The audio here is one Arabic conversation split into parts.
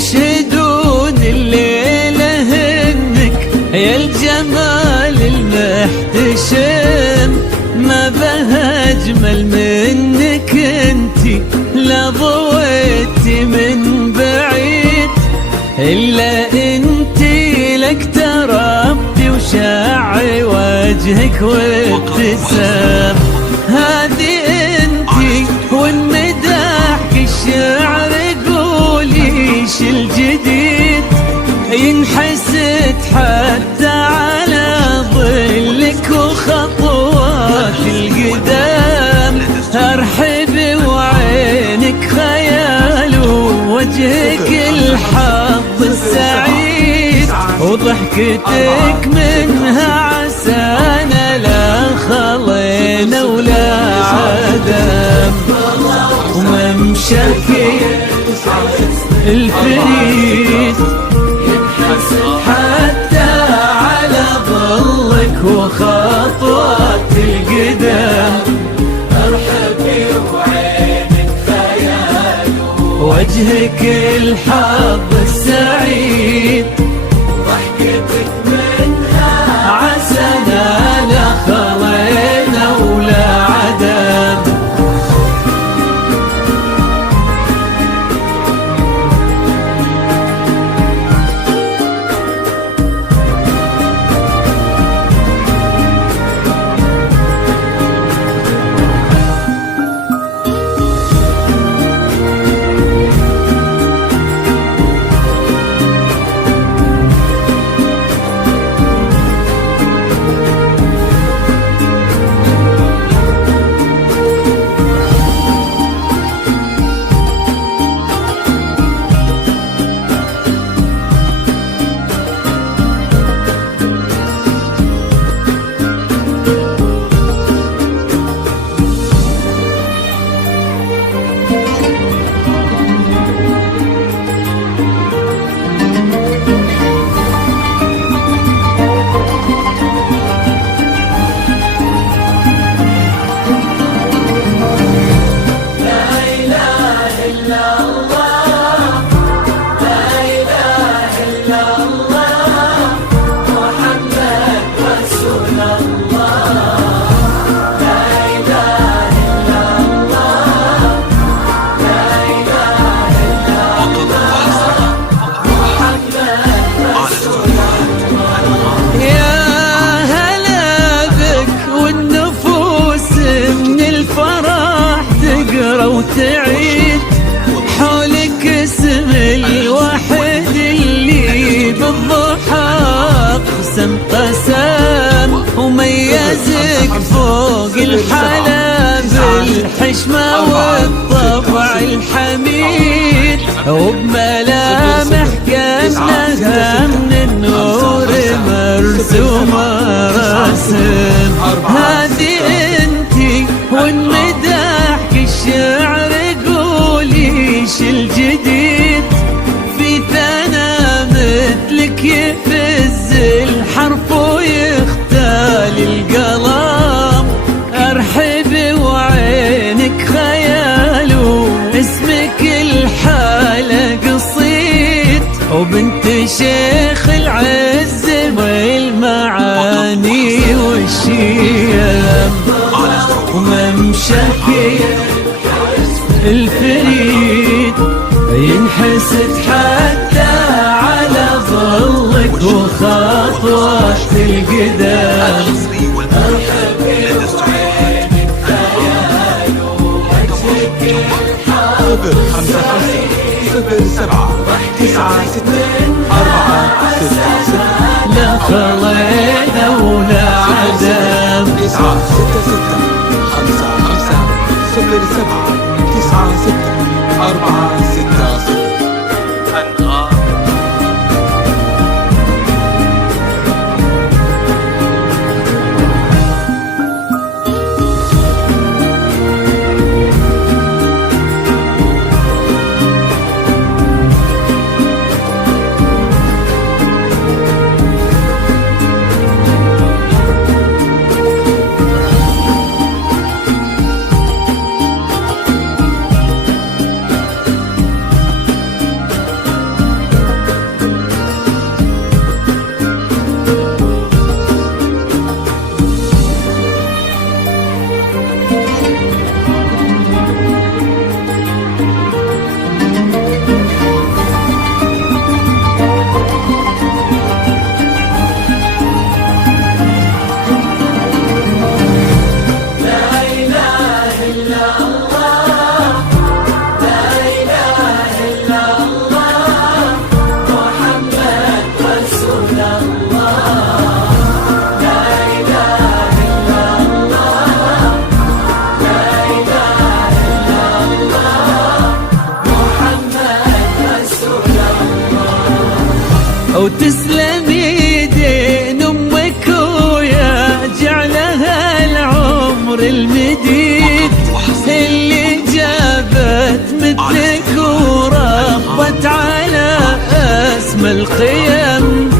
يشهدون الليلة إنك يا الجمال المحتشم، ما بها أجمل منك انتي لا ضويتي من بعيد، إلا انتي لك تربتي وشاعي وجهك وابتسام. هذه انتي والمداحك الشعر قوليش الجديد، ينحسد حتى على ظلك وخطوات القدام. ارحبي وعينك خيال ووجهك الحظ السعيد، وضحكتك منها عسانا لا خلينا ولا عدم. وممشاك الفريد حتى على ظلك وخطوات القدام. ارحبي وعينك خيال وجهك الحظ السعيد، ضحكتك منها عسانا لا خلينا ولا عدم. وتعيد حولك اسم الواحد اللي بالضحى قسم قسم، وميزك فوق الحلا بالحشمة والطبع الحميد، وبملامح كأنها من النور مرسومة رسم. هذه انتي والمداحك الشعر قوليش الجديد، في ثنا مثلك يفز الحرف ويختال القلم. ارحبي وعينك خيال واسمك الحالة قصيد، وبنت شيخ العز والمعاني والشيم. وممشاك الفريد ينحسد حتى على ظلك وخطوات القدام. ارحبي وعينك خيال ووجهك الحظ السعيد، 0 7 9 6 4 6 6 لا خلينا ولا عدم. 9 6 6 5 5 0 7 9 6 4 6 0. وتسلم ايدين امك ويا جعلها العمر المديد اللي جابت مثلك وربت على اسم القيم،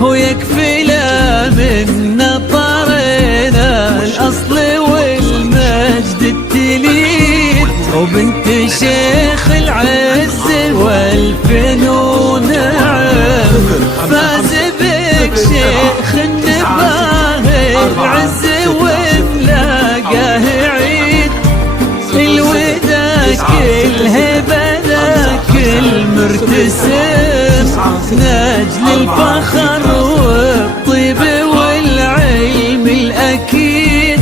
ويكفي لا من نطرنا الاصل والمجد التليد، وبنت شيخ العز والفنون نعم، فاز بك شيخ النباه العز وملاقاه عيد، الوداع الهبه ذاك المرتسم، نجل الفخر والطيب والعلم الاكيد،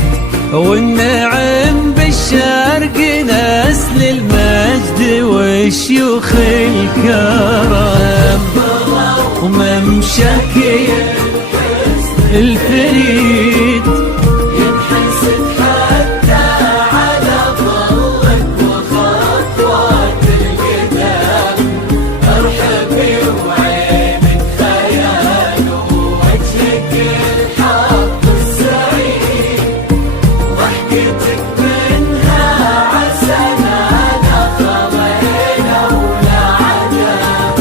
والنعم بالشرق نسل المجد والشيوخ الكرم، وممشاك الفريد ينحسد حتى على ظلك وخطوات القدام، ارحبي وعينك خيال ووجهك الحق السعيد، ضحكتك منها عسلانة خلينا ولا عذاب.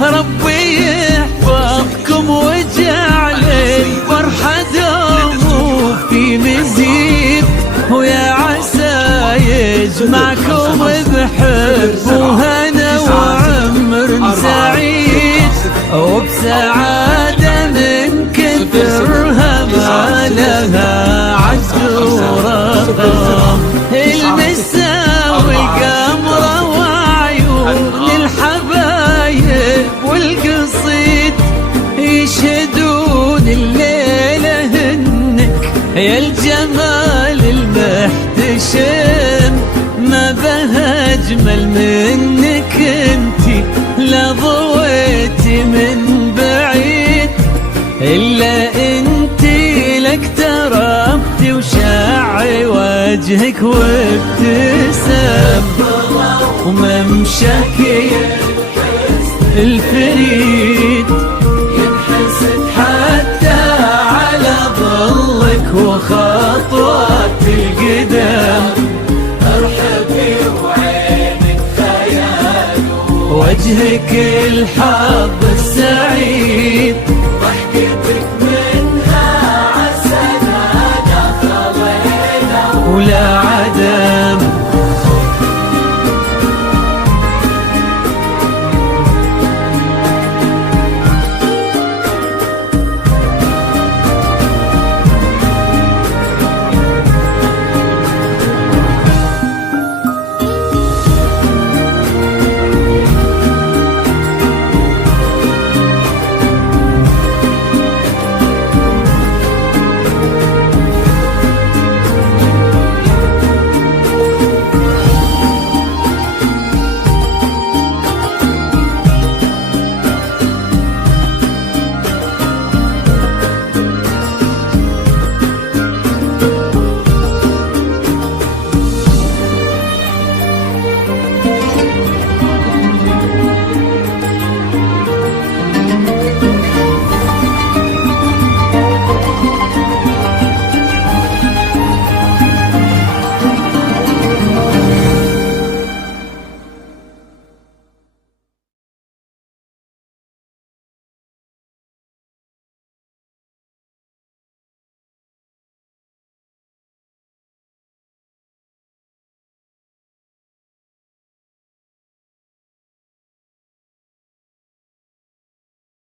ربي يحفظكم وجعل الفرحة دوم في مزيد، ويا عسى يجمعكم بحب وهنا وعمر سعيد، وبسعادة من كثرها ما لها عد ورقم، المساوي القمر وعيون الحبايب والقصيد، يشهدون الليلة هنك يا الجمال المحتشم، ما بها أجمل منك انتي لا ضويتي من بعيد، إلا انتي لك تربتي وشاعي وجهك وابتسم، وممشاك الفريد ينحسد حتى على ظلك وخطوات القدم، ارحبي وعينك خيال وجهك الحظ السعيد، ضحكتك منها عسلانة خلينا ولا